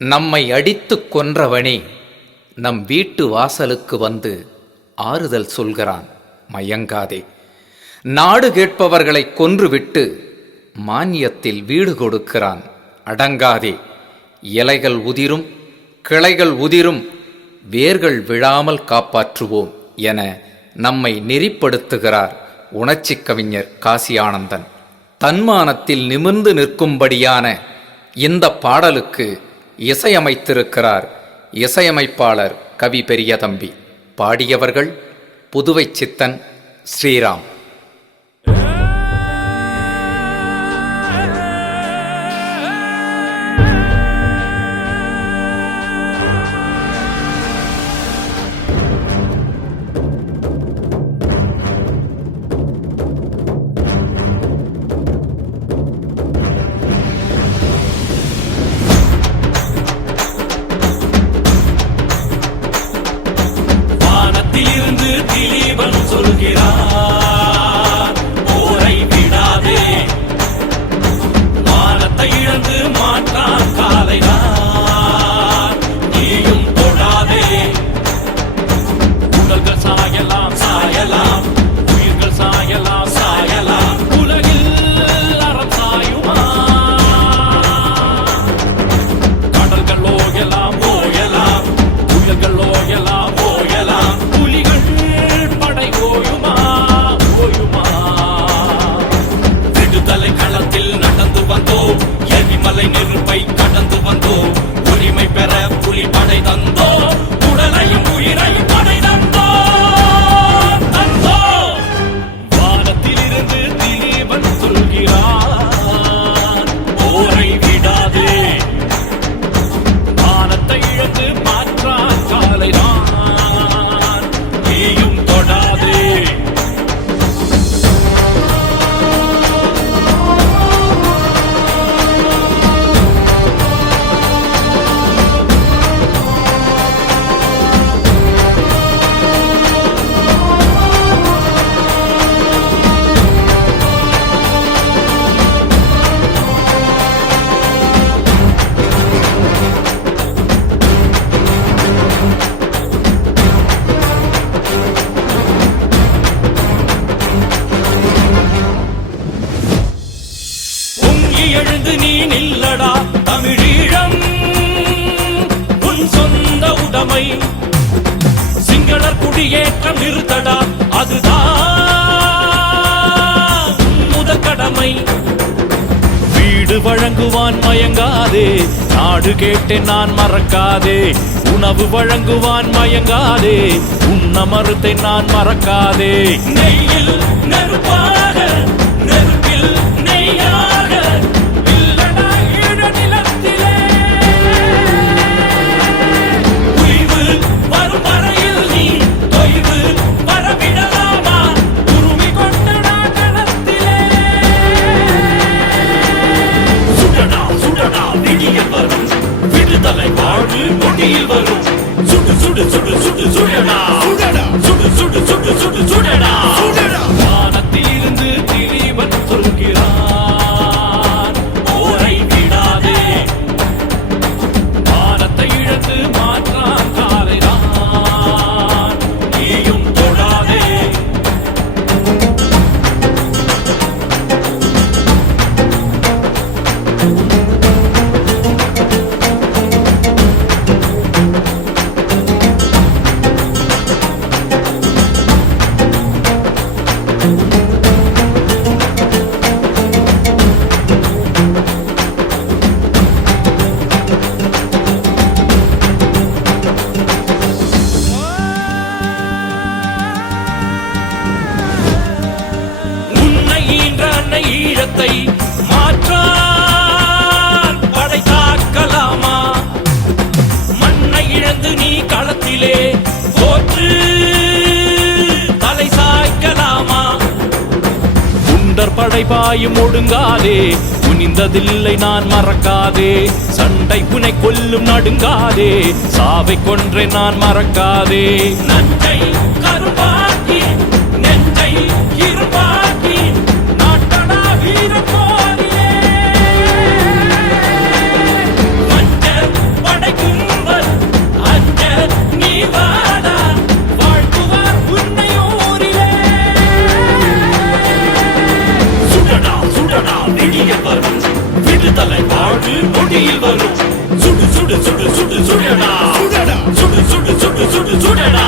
நம்மை அடித்துக் கொன்றவனே நம் வீட்டு வாசலுக்கு வந்து ஆறுதல் சொல்கிறான். மயங்காதே. நாடு கேட்பவர்களை கொன்றுவிட்டு மானியத்தில் வீடு கொடுக்கிறான். அடங்காதே. இலைகள் உதிரும், கிளைகள் உதிரும், வேர்கள் விழாமல் காப்பாற்றுவோம் என நம்மை நெறிப்படுத்துகிறார் உணர்ச்சி கவிஞர் காசி ஆனந்தன். தன்மானத்தில் நிமிர்ந்து நிற்கும்படியான இந்த பாடலுக்கு இசையமைத்திருக்கிறார் இசையமைப்பாளர் கவி பெரியதம்பி. பாடியவர்கள் புதுவை சித்தன், ஸ்ரீராம். திலீபன் சொல்கிறார், போரை விடாதே, மானத்தை இழந்து மாற்றான் காலைதான், நீயும் தொடாதே. உடல்கள் சாயலாம் சாயலாம், உயிர்கள் சாயலாம் சாயலாம், உலகில் அறம் சாயுமா? கடல்கள் ஓயலாம் ஓயலாம், புயல்கள் ஓயலாம் ஓயலாம், எரிமலை நெருப்பை கடந்து வந்தோம், உரிமை பெற புலி படை தந்தோ, உடலையும் உயிரையும் படை தந்தோ. வானத்திலிருந்து திலீபன் சொல்கிறான், போரை விடாதே, வானத்தை இழந்து மாற்றான் காலைதான், நீயும் தொடாதே. எழுந்து நீ நில்லடா தமிழீழம், உன் சொந்த உடைமை, சிங்களர் குடியேற்றம் நிறுத்தடா, அதுதான் முதல் கடமை. வீடு வழங்குவான் மயங்காதே, நாடு கேட்டேன் நான் மறக்காதே, உணவு வழங்குவான் மயங்காதே, உண்ண மறுத்தேன் நான் மறக்காதே. நெய்யில் நெருப்பாக, நெருப்பில் நெய்யாக, முடியில் வரும், சுடு சுடு சுடு சுடு சுடடா, சுடு சுடு சுடு சுடு சுடடா. வானத்தில் இருந்து திலீபன் சொல்கிறான், போரை விடாதே, வானத்தை இழந்து மாற்றான் காலைதான், நீயும் தொடாதே. ஈழத்தை மாற்றான் படை தாக்கலாமா? மண்ணை இழந்து நீ களத்திலே தோற்று தலை சாய்க்கலாமா? குண்டர் படை பாயும் ஒடுங்காதே, குனிந்ததில்லை நான் மறக்காதே, சண்டை புனை கொல்லும் நடுங்காதே, சாவை கொன்றே நான் மறக்காதே. நஞ்சை கருப்பாக்கி நெஞ்சை இருப்பாக்கி நாட்டடா வீர போரிலே, மஞ்சள் சுடு சுடு சுடு சுடு சுடடா சுடடா சுடு சுடு சுடு சுடு சுடடா